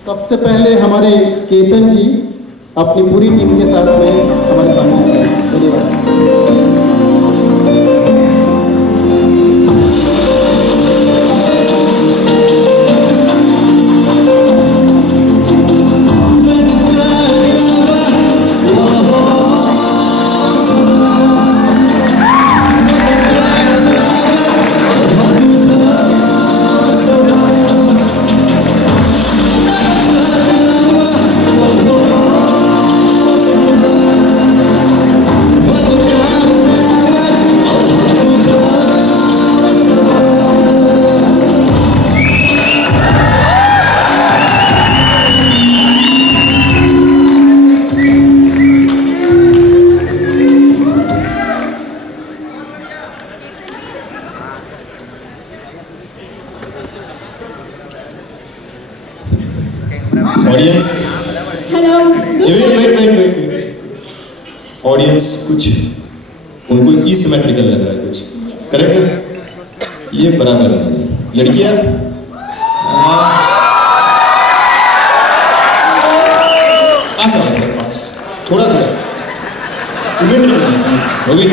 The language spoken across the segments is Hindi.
सबसे पहले हमारे केतन जी अपनी पूरी टीम के साथ में हमारे सामने आ रहे हैं। धन्यवाद। ऑडियंस हेलो वेट ऑडियंस कुछ उनको इसिमेट्रिकल लग रहा है कुछ करेक्ट ना? ये बराबर नहीं है। लड़कियां पास थोड़ा सिमेट्रिकल हो गई।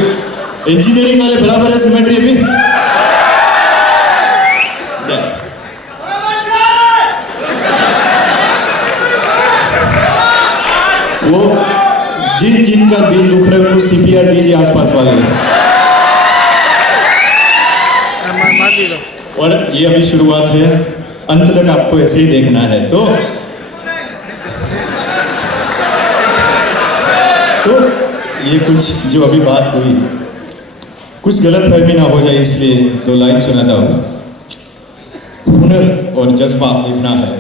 इंजीनियरिंग वाले बराबर है सिमेट्री अभी। वो जिनका दिल दुख रहा है उनको सीपीआर दीजिए आसपास वाले। और ये अभी शुरुआत है, अंत तक आपको ऐसे ही देखना है। तो ये कुछ जो अभी बात हुई कुछ गलत फहमी ना हो जाए इसलिए दो लाइन सुनाता हूँ। हुनर और जज्बा देखना है,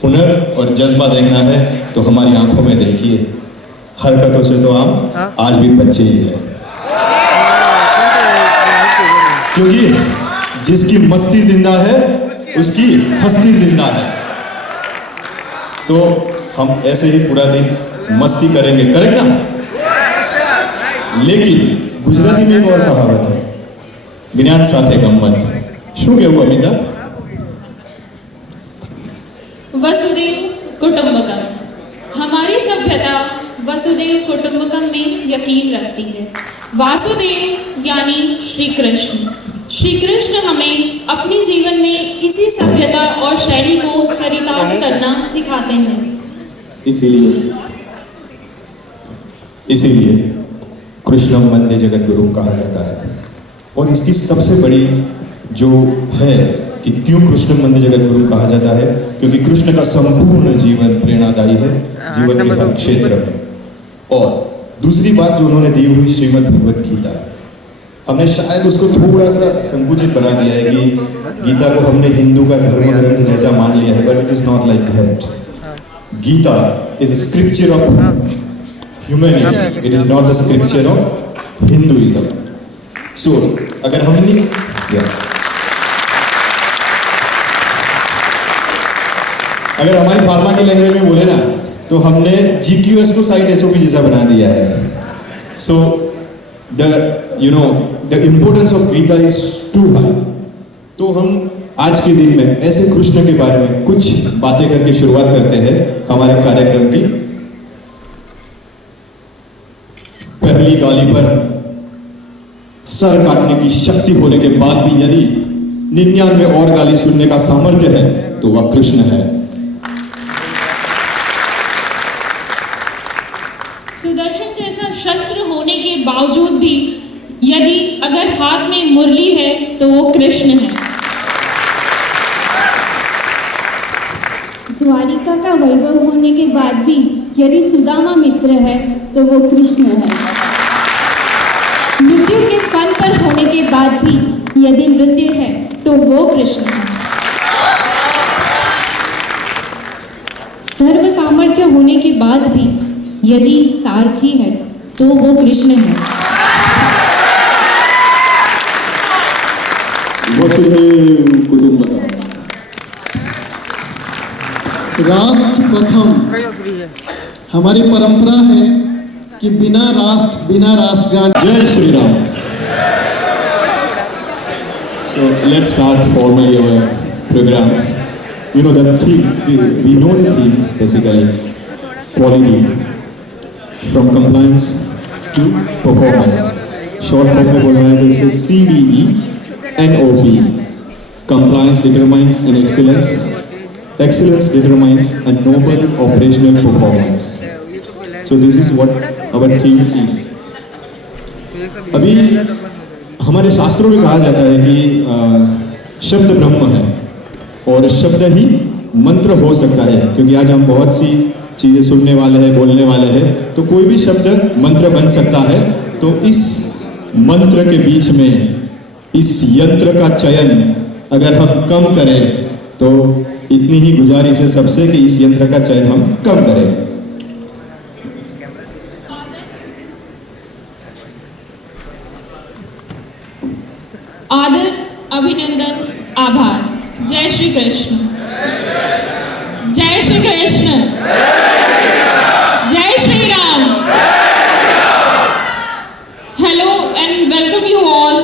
हुनर और जज्बा देखना है तो हमारी आंखों में देखिए। हरकतों से तो हम आज भी बच्चे ही हैं, क्योंकि जिसकी मस्ती जिंदा है उसकी हस्ती जिंदा है। तो हम ऐसे ही पूरा दिन मस्ती करेंगे, करेक्ट ना? लेकिन गुजराती में एक और कहावत है, ज्ञान साथे गम्मत। શું કહેવું અમિતા? वसुदेव कुटुंबकम। हमारी सभ्यता वसुदेव कुटुंबकम में यकीन रखती है। वासुदेव यानी श्री कृष्ण। श्री कृष्ण हमें अपने जीवन में इसी सभ्यता और शैली को चरितार्थ करना सिखाते हैं। इसीलिए कृष्णम वंदे जगत गुरु कहा जाता है। और इसकी सबसे बड़ी जो है कि क्यों कृष्ण वंदे जगत गुरु कहा जाता है, क्योंकि कृष्ण का संपूर्ण जीवन प्रेरणादायी है जीवन के हर क्षेत्र में। और दूसरी बात जो उन्होंने दी हुई श्रीमद् भगवत गीता, हमने शायद उसको थोड़ा सा संकुचित बना दिया है कि गीता को हमने हिंदू का धर्म ग्रंथ जैसा मान लिया है, but it is not like that. Gita is scripture of humanity, it is not the scripture of Hinduism. So अगर हमने अगर हमारी फार्मा की लैंग्वेज में बोले ना तो हमने GQS को साइट SOP जैसा बना दिया है। So the importance of Gita is too high. तो हम आज के दिन में ऐसे कृष्ण के बारे में कुछ बातें करके शुरुआत करते हैं हमारे कार्यक्रम की। पहली गाली पर सर काटने की शक्ति होने के बाद भी यदि 99 और गाली सुनने का सामर्थ्य है तो वह कृष्ण है। सुदर्शन जैसा शस्त्र होने के बावजूद भी यदि अगर हाथ में मुरली है तो वो कृष्ण है। द्वारिका का वैभव होने के बाद भी यदि सुदामा मित्र है तो वो कृष्ण है। मृत्यु के फन पर होने के बाद भी यदि नृत्य है तो वो कृष्ण है। सर्व सामर्थ्य होने के बाद भी यदि सारथी है तो वो कृष्ण है। वसुधैव कुटुंबकम। राष्ट्र प्रथम। हमारी परंपरा है कि बिना राष्ट्रगान। जय Shri Ram. So let's start formally our program. you know the theme, we know the theme basically, quality, from compliance to performance. Short form में बोलना है तो इसे CDENOP. Compliance determines an excellence. Excellence determines a noble operational performance. So this is what our theme is. अभी हमारे शास्त्रों में कहा जाता है कि शब्द ब्रह्म है और शब्द ही मंत्र हो सकता है, क्योंकि आज हम बहुत सी चीज़ें सुनने वाले हैं, बोलने वाले हैं, तो कोई भी शब्द मंत्र बन सकता है. तो इस मंत्र के बीच में इस यंत्र का चयन अगर हम कम करें तो इतनी ही गुजारिश है सबसे कि इस यंत्र का चयन हम कम करें. आदर, अभिनंदन, आभार. जय श्री कृष्ण. जय श्री कृष्ण. जय Shri Ram. Hello and welcome you all.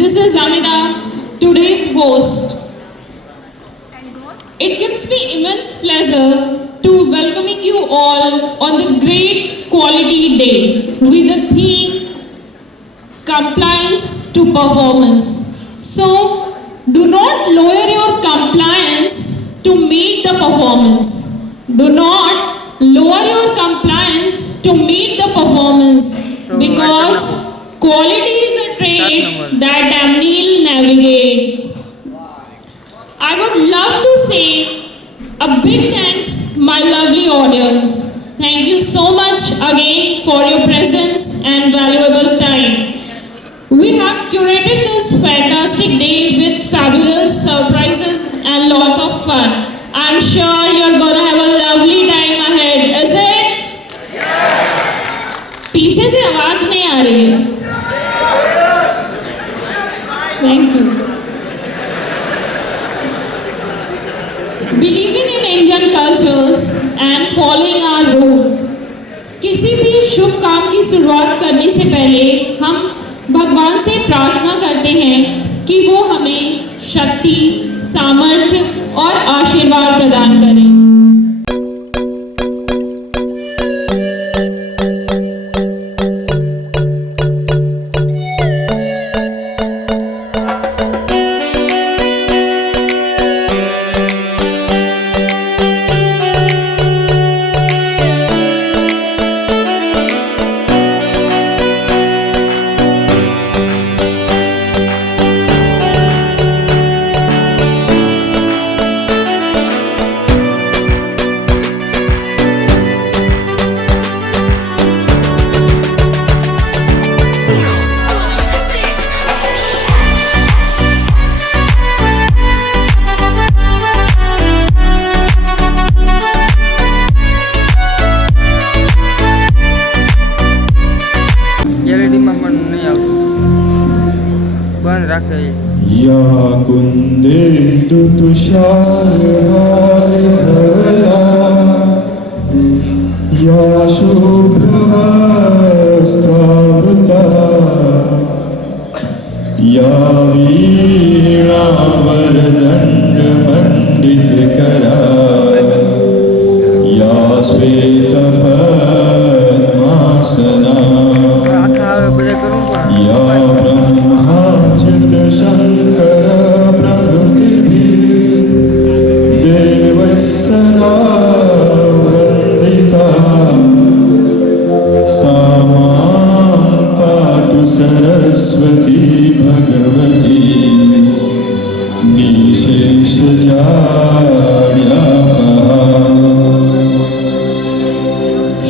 This is Amita, today's host. It gives me immense pleasure to welcoming you all on the great quality day with the theme compliance to performance. So do not lower your compliance to meet the performance. Do not lower your compliance to meet the performance, because quality is a trait that Amneal navigate. I would love to say a big thanks, my lovely audience. Thank you so much again for your presence and valuable time. We have curated this fantastic day with fabulous surprises and lots of fun. I'm sure you're gonna have a lovely time ahead, is it? पीछे से आवाज नहीं आ रही है. Thank you. Believing in Indian cultures and following our roots. किसी भी शुभ काम की शुरुआत करने से पहले हम भगवान से प्रार्थना करते हैं कि वो हमें शक्ति, सामर्थ्य और आशीर्वाद प्रदान करें. या कुंदेन्दु तुषारहारधवला या शुभ्रवस्त्रावृता या वीणावरदण्डमण्डितकरा या श्वेतपद्मासना या ब्रह्माच्युत शंकर प्रभृतिर्भिः देवः सदा वन्दिता सा मां पातु सरस्वती भगवती निःशेषजाड्यापहा.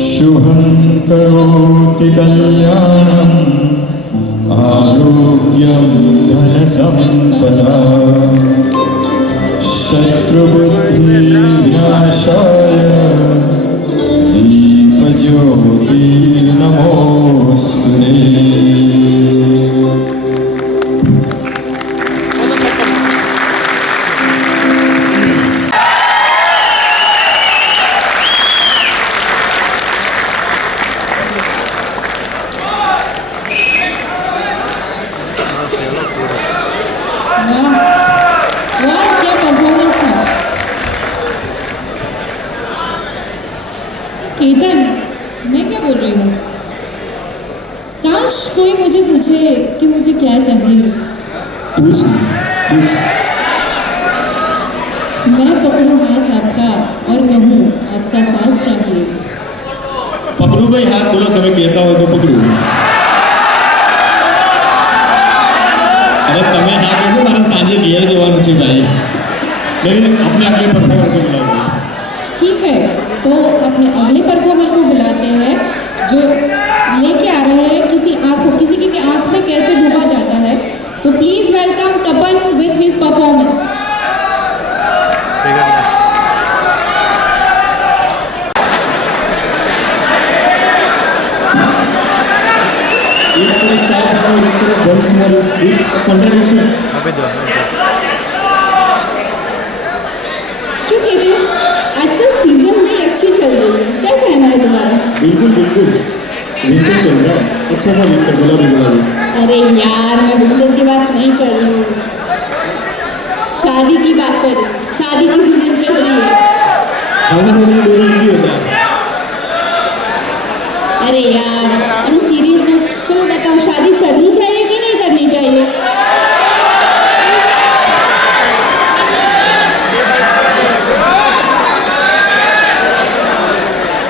शुभं करोति कल्याणम् आरोग्यं धनसम्पदा शत्रुबुद्धिविनाशाय दीपज्योति नमोस्तुते. वाह, क्या परफॉर्मेंस था. केतन, मैं क्या बोल रही हूँ? काश कोई मुझे पूछे कि मुझे क्या चाहिए। पूछ पूछ। मैं पकड़ूं हाथ आपका और कहूँ आपका साथ चाहिए। पकड़ू भाई हाथ, बोलो तुम्हें कहता हो तो पकड़ू। अरे तुम्हें हाथ कैसे मारा सांझे गियर जवान ऊंची भाई। नहीं, अपने अगले परफॉर्मर को बुलाओगे। ठीक है, तो अपने अगले परफॉर्मर को बुलाते हैं जो लेके आ रहे हैं किसी की आंख में कैसे डूबा जाता है। तो please welcome Tapan with his performance. एक तरफ चाय पानी और एक तरफ गन स्मेल्स विद कॉन्ट्रडिक्शन। क्यों केतन, आजकल सीजन भी अच्छी चल रही है, क्या कहना है तुम्हारा? बिल्कुल बिल्कुल, विंटर चल रहा है, अच्छा सा विंटर, गुलाबी गुलाबी। अरे यार, मैं विंटर की बात नहीं कर रही हूँ, शादी की बात कर रही हूँ। शादी की सीजन चल रही है। हमारे लिए दोनों एक ही होता है। अरे यार, अरे सीरियस नोट, चलो बताओ, शादी करनी चाहिए कि नहीं करनी चाहिए?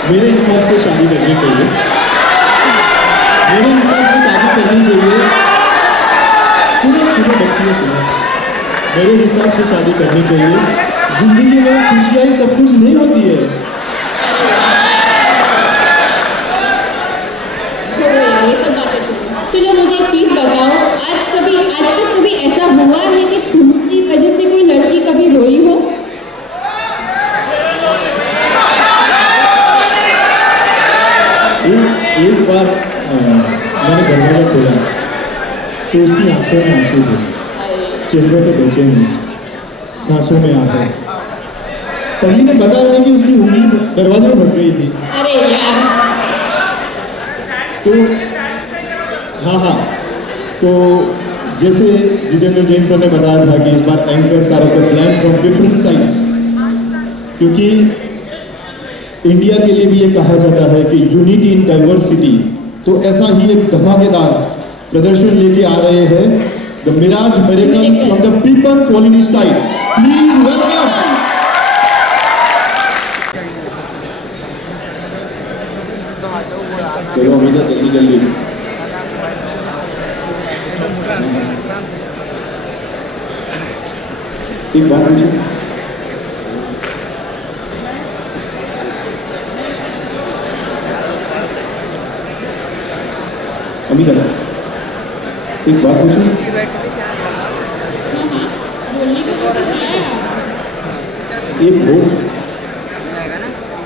मेरे हिसाब से शादी करनी चाहिए। मेरे हिसाब से शादी करनी चाहिए। सुनो सुनो बच्चियों सुनो, मेरे हिसाब से शादी करनी चाहिए। जिंदगी में खुशियाँ ही सब कुछ नहीं होती है। छोड़ो यार, ये सब बातें छोड़ो। चलो मुझे एक चीज बताओ, आज तक कभी ऐसा हुआ है कि तुम्हारी वजह से कोई लड़की कभी रोई हो? एक बार मैंने दरवाजा खोला तो उसकी आंखों में आंसू थे, चेहरे पे बेचैनी, सांसों में आहें। तभी ने बताया नहीं कि उसकी उंगली दरवाजे में फंस गई थी। अरे यार, तो हाँ, तो जैसे जितेंद्र जैन सर ने बताया था कि इस बार anchors are of the blend from different sides, क्योंकि इंडिया के लिए भी ये कहा जाता है कि यूनिटी इन डाइवर्सिटी। तो ऐसा ही एक धमाकेदार प्रदर्शन लेके आ रहे हैं the mirage Americans from the people quality side. Please welcome. चलो अमिता, जल्दी जल्दी। एक बात पूछो, अमिता, एक बात पूछूं? बोलने के लिए तो है। एक होठ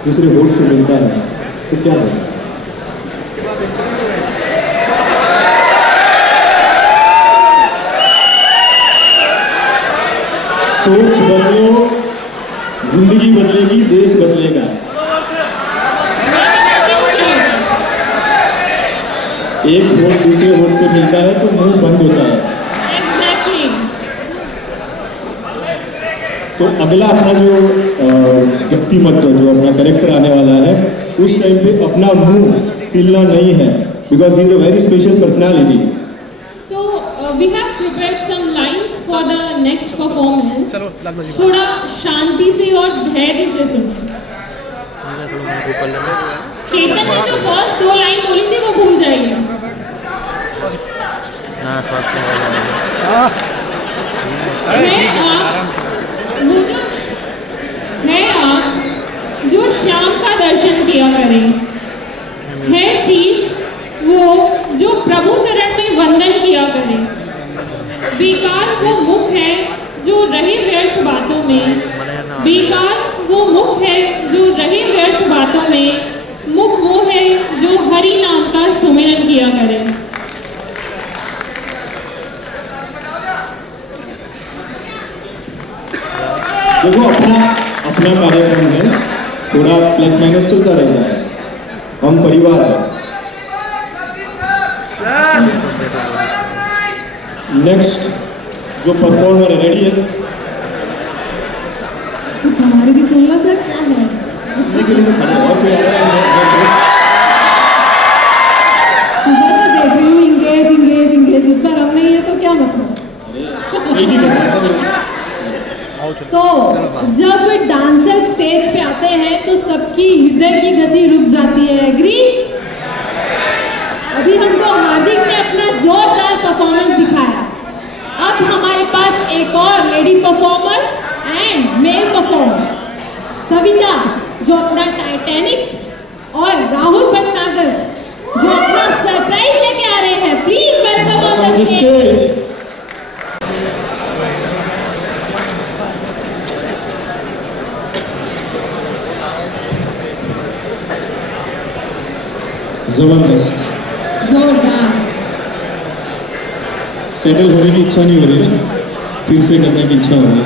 दूसरे होठ से मिलता है तो क्या होता है? सोच बदलो, जिंदगी बदलेगी, देश बदलेगा। एक होठ दूसरे होठ से मिलता है तो मुंह बंद होता है। Exactly. तो अगला अपना जो व्यक्तिमत्व, जो अपना कैरेक्टर आने वाला है, उस टाइम पे अपना मुंह सीलना नहीं है, because he is a very special personality. So we have prepared some lines for the next performance. थोड़ा शांति से और धैर्य से सुनो। केतन ने जो फर्स्ट 2 लाइन बोली थी वो भूल जाइए। है आँख वो जो है आँख जो श्याम का दर्शन किया करे, है शीश वो जो प्रभु चरण में वंदन किया करे, बेकार वो मुख है जो रहे व्यर्थ बातों में, बेकार वो मुख है जो रहे व्यर्थ बातों में, मुख वो है जो हरि नाम का सुमिरन किया करे। देखो, अपना कार्यक्रम है, थोड़ा प्लस माइनस चलता रहता है, हम परिवार है। नेक्स्ट जो परफॉर्मर है, रेडी है? कुछ हमारी भी सुन लो सर। क्या है? सुनने के लिए तो खड़े और कोई आ रहा है सुबह से देख रही हूँ इंगेज इंगेज इंगेज, इस बार हम नहीं है तो क्या मतलब। एक ही करना था मेरे तो जब डांसर स्टेज पे आते हैं तो सबकी हृदय की गति रुक जाती है, एग्री? अभी हमको हार्दिक ने अपना जोरदार परफॉर्मेंस दिखाया, अब हमारे पास एक और lady performer and male performer Savita जो अपना टाइटैनिक और राहुल भटनागर जो अपना सरप्राइज लेके आ रहे हैं। Please welcome on the stage. जबरदस्त। जोरदार। सेटल होने की इच्छा नहीं हो रही ना, फिर से करने की इच्छा हो रही है।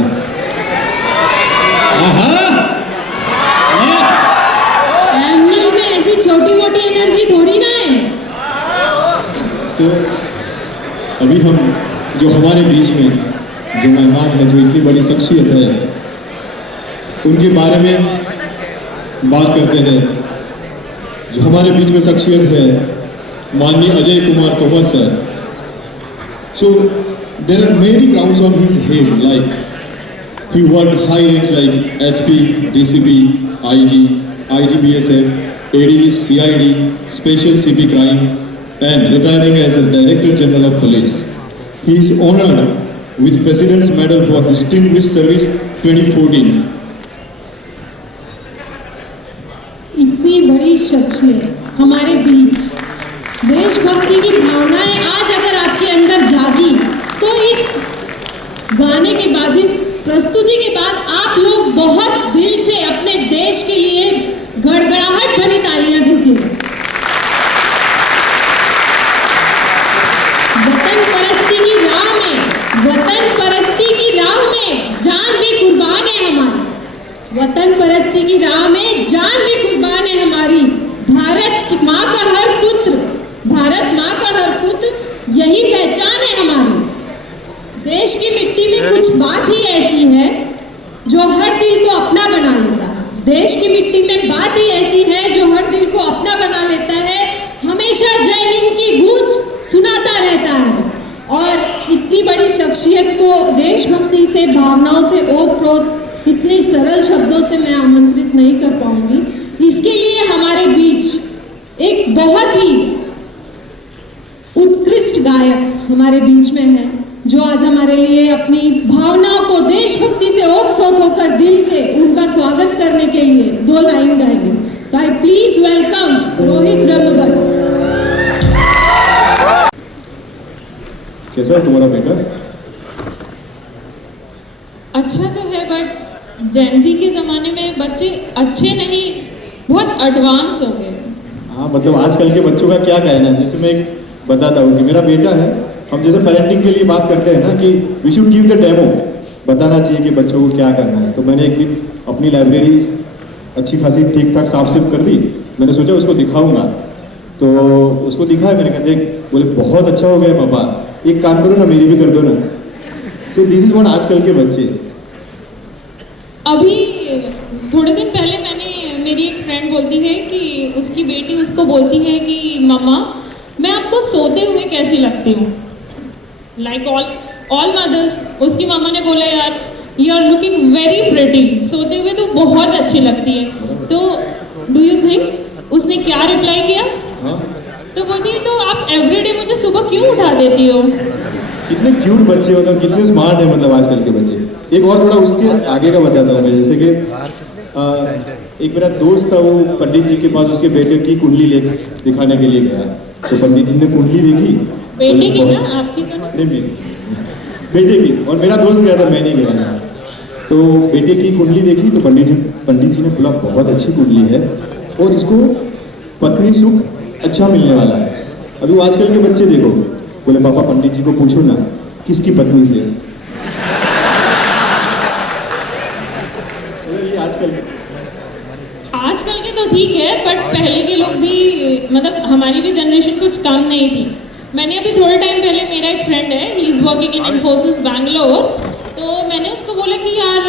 एमएल में ऐसी छोटी मोटी एनर्जी थोड़ी ना है। तो अभी हम जो हमारे बीच में जो मेहमान है, जो इतनी बड़ी शख्सियत है, उनके बारे में बात करते हैं। जो हमारे बीच में शख्सियत है माननीय Ajay Kumar Tomar sir. So there are many crowns on his head, like he worked high ranks like SP, DCP, IG, IGBSF, ADG, CID, Special CP Crime, and retiring as the Director General of Police. He is honored with President's Medal for Distinguished Service 2014. इतनी बड़ी शख्सियत हमारे बीच, देशभक्ति की भावनाएं आज अगर आपके अंदर जागी तो इस गाने के बाद, इस प्रस्तुति के बाद आप लोग बहुत दिल से अपने देश के लिए गड़गड़ाहट भरी तालियां दीजिए। वतन परस्ती की राह में, वतन परस्ती की राह में जान भी कुर्बान है हमारी, वतन परस्ती की राह में जान भी कुर्बान है हमारी। भारत की माँ का हर पुत्र, भारत माँ का हर पुत्र, यही पहचान है हमारी। देश की मिट्टी में कुछ बात ही ऐसी है जो हर दिल को अपना बना लेता है। देश की मिट्टी में बात ही ऐसी है जो हर दिल को अपना बना लेता है। हमेशा जय हिंद की गूंज सुनाता रहता है। और इतनी बड़ी शख्सियत को देशभक्ति से, भावनाओं से ओतप्रोत इतने सरल शब्दों से मैं आमंत्रित नहीं कर पाऊंगी। इसके लिए हमारे बीच एक बहुत ही उत्कृष्ट गायक हमारे बीच में है, जो आज हमारे लिए अपनी भावनाओं को देशभक्ति से ओतप्रोत होकर दिल से उनका स्वागत करने के लिए 2 लाइन गाएंगे। तो आई प्लीज वेलकम रोहित ब्रह्मभट्ट। कैसा है तुम्हारा बेटा? अच्छा तो है, बट जेनजी के ज़माने में बच्चे अच्छे नहीं, बहुत एडवांस हो गए। हाँ, मतलब आजकल के बच्चों का क्या कहना है। जैसे मैं एक बताता हूँ कि मेरा बेटा है, हम जैसे पेरेंटिंग के लिए बात करते हैं ना कि we should give the demo, बताना चाहिए कि बच्चों को क्या करना है। तो मैंने एक दिन अपनी लाइब्रेरी अच्छी खासी ठीक ठाक साफ सिफ कर दी। मैंने सोचा उसको दिखाऊंगा, तो उसको दिखाया, मैंने कहा देख, बोले बहुत अच्छा हो गया पापा, एक काम करो ना, मेरी भी कर दो ना। सो दिस इज व्हाट आजकल के बच्चे। अभी थोड़े दिन पहले मेरी एक फ्रेंड बोलती है कि उसकी बेटी उसको बोलती है कि मम्मा मैं आपको सोते हुए कैसी लगती हूँ। लाइक ऑल मदर्स, उसकी मामा ने बोला यार you are looking very pretty, सोते हुए तो बहुत अच्छी लगती है। तो डू यू थिंक उसने क्या रिप्लाई किया? तो बोलती है तो आप एवरीडे मुझे सुबह क्यों उठा देती हो? कितने क्यूट बच्चे होते हैं, कितने स्मार्ट हैं मतलब आजकल के बच्चे। एक और थोड़ा उसके आगे का बताता हूँ मैं। जैसे कि एक मेरा दोस्त था, वो पंडित जी के पास उसके बेटे की कुंडली ले दिखाने के लिए गया। तो पंडित जी ने कुंडली देखी, बेटे की ना, आपकी तो नहीं मेरी, बेटे की। और मेरा दोस्त गया था, मैं नहीं गया था। तो बेटे की कुंडली देखी तो पंडित जी ने बोला बहुत अच्छी कुंडली है और इसको पत्नी सुख अच्छा मिलने वाला है। अभी वो आजकल के बच्चे देखो, बोले पापा पंडित जी को पूछो ना किसकी पत्नी से। ये आजकल के तो ठीक है, बट पहले के लोग भी, मतलब हमारी भी जनरेशन कुछ कम नहीं थी। मैंने अभी थोड़े टाइम पहले, मेरा एक फ्रेंड है, he is working in Infosys Bangalore, तो मैंने उसको बोला कि यार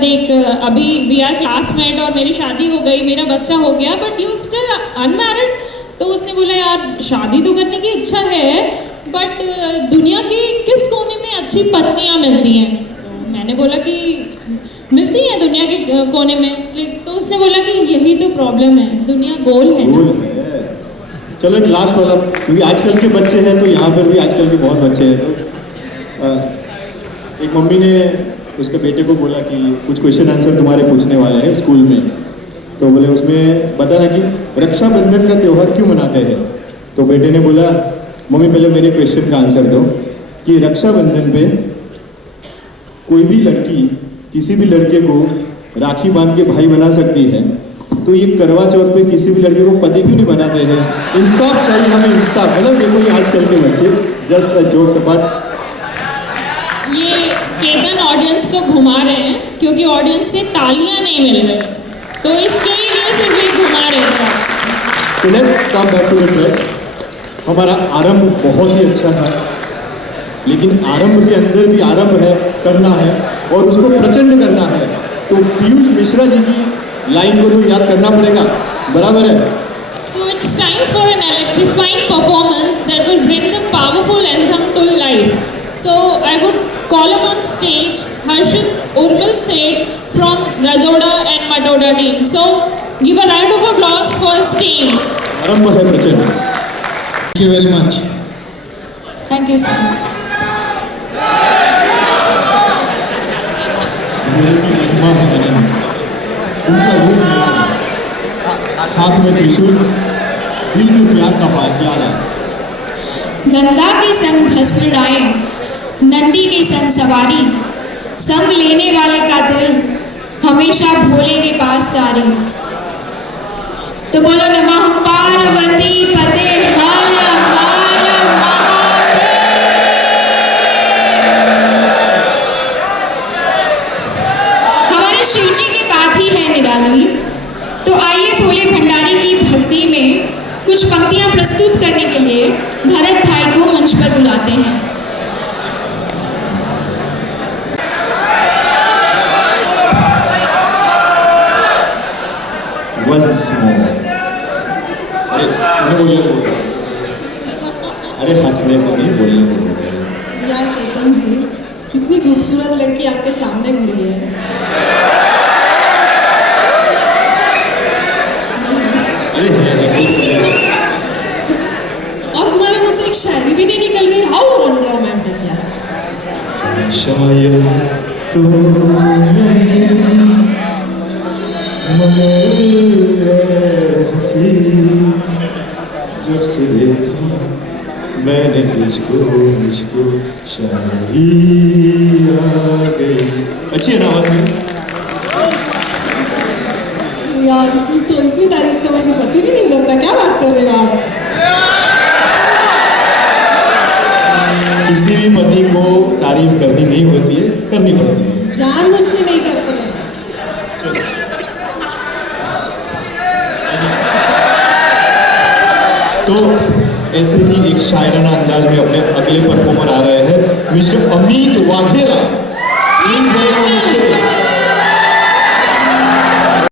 देख अभी वी आर क्लासमेट और मेरी शादी हो गई, मेरा बच्चा हो गया, बट यू स्टिल अनमैरिड। तो उसने बोला यार शादी तो करने की इच्छा है, बट दुनिया के किस कोने में अच्छी पत्नियां मिलती हैं? तो मैंने बोला कि मिलती हैं दुनिया के कोने में, तो उसने बोला कि यही तो प्रॉब्लम है, दुनिया गोल है गोल ना। है। चलो एक लास्ट वाला, क्योंकि आजकल के बच्चे हैं तो यहाँ पर भी आजकल के बहुत बच्चे हैं, तो एक मम्मी ने उसके बेटे को बोला कि कुछ क्वेश्चन आंसर तुम्हारे पूछने वाले हैं स्कूल में, तो बोले उसमें बताना कि रक्षाबंधन का त्यौहार क्यों मनाते हैं। तो बेटे ने बोला मम्मी पहले मेरे क्वेश्चन का आंसर दो कि रक्षाबंधन पे कोई भी लड़की किसी भी लड़के को राखी बांध के भाई बना सकती है, तो ये करवा चौथ पे किसी भी लड़के को पति क्यों नहीं बनाते हैं? इंसाफ चाहिए हमें, इंसाफ। मतलब देखो ये आजकल के बच्चे जस्ट अ जोक्स अपार्ट। ये केतन ऑडियंस को घुमा रहे हैं क्योंकि ऑडियंस से तालियां नहीं मिल रही, तो इसके लिए सिर्फ ये घुमा रहे थे। तो let's come back to the track. हमारा आरंभ बहुत ही अच्छा था, लेकिन आरंभ के अंदर भी आरंभ है, करना है और उसको प्रचंड करना है। तो पीयूष मिश्रा जी की लाइन को तो याद करना पड़ेगा, बराबर है? So it's time for an electrifying performance that will bring the powerful anthem to life. So I would call upon stage Harshit Urmil Seth from Razoda and Matoda team. So give a round of applause for his team. आरंभ है प्रचंड। Thank you very much. Thank you sir. Bhole की महिमा है अनंत, उनका रूप मिला है, हाथ में त्रिशूल, दिल में प्यार का प्यारा। गंगा के संग भस्म लाए, नंदी के संग सवारी, संग लेने वाले का दिल हमेशा भोले के पास सारी। तो बोलो नमः पार्वती पते हर हर महादेव। हमारे शिव जी की बात ही है निराली, तो आइए भोले भंडारी की भक्ति में कुछ पंक्तियां प्रस्तुत करने के लिए भरत भाई को मंच पर बुलाते हैं। Once more. अरे तुम्हें बोलने बोल, अरे हंसने को नहीं बोलने बोल। यार केतन जी, इतनी खूबसूरत लड़की आपके सामने घुड़ी है। अरे है और तुम्हारे मुंह से एक शायरी भी नहीं निकल रही। हाउ अनरोमांटिक यार। शायद तो नहीं मगर हंसी, जब से देखा मैंने तुझको मुझको शायरी आ गई। अच्छी है ना आवाज में? यार इतनी तारीफ तो मेरे पति भी नहीं करता। क्या बात कर रहे हो आप? किसी भी पति को तारीफ करनी नहीं होती है, करनी पड़ती है। जानबूझ के नहीं करते हैं। चलो तो ऐसे ही एक शायराना अंदाज में अपने अगले परफॉर्मर आ रहे हैं mister Amit Vaghela. Please welcome on stage.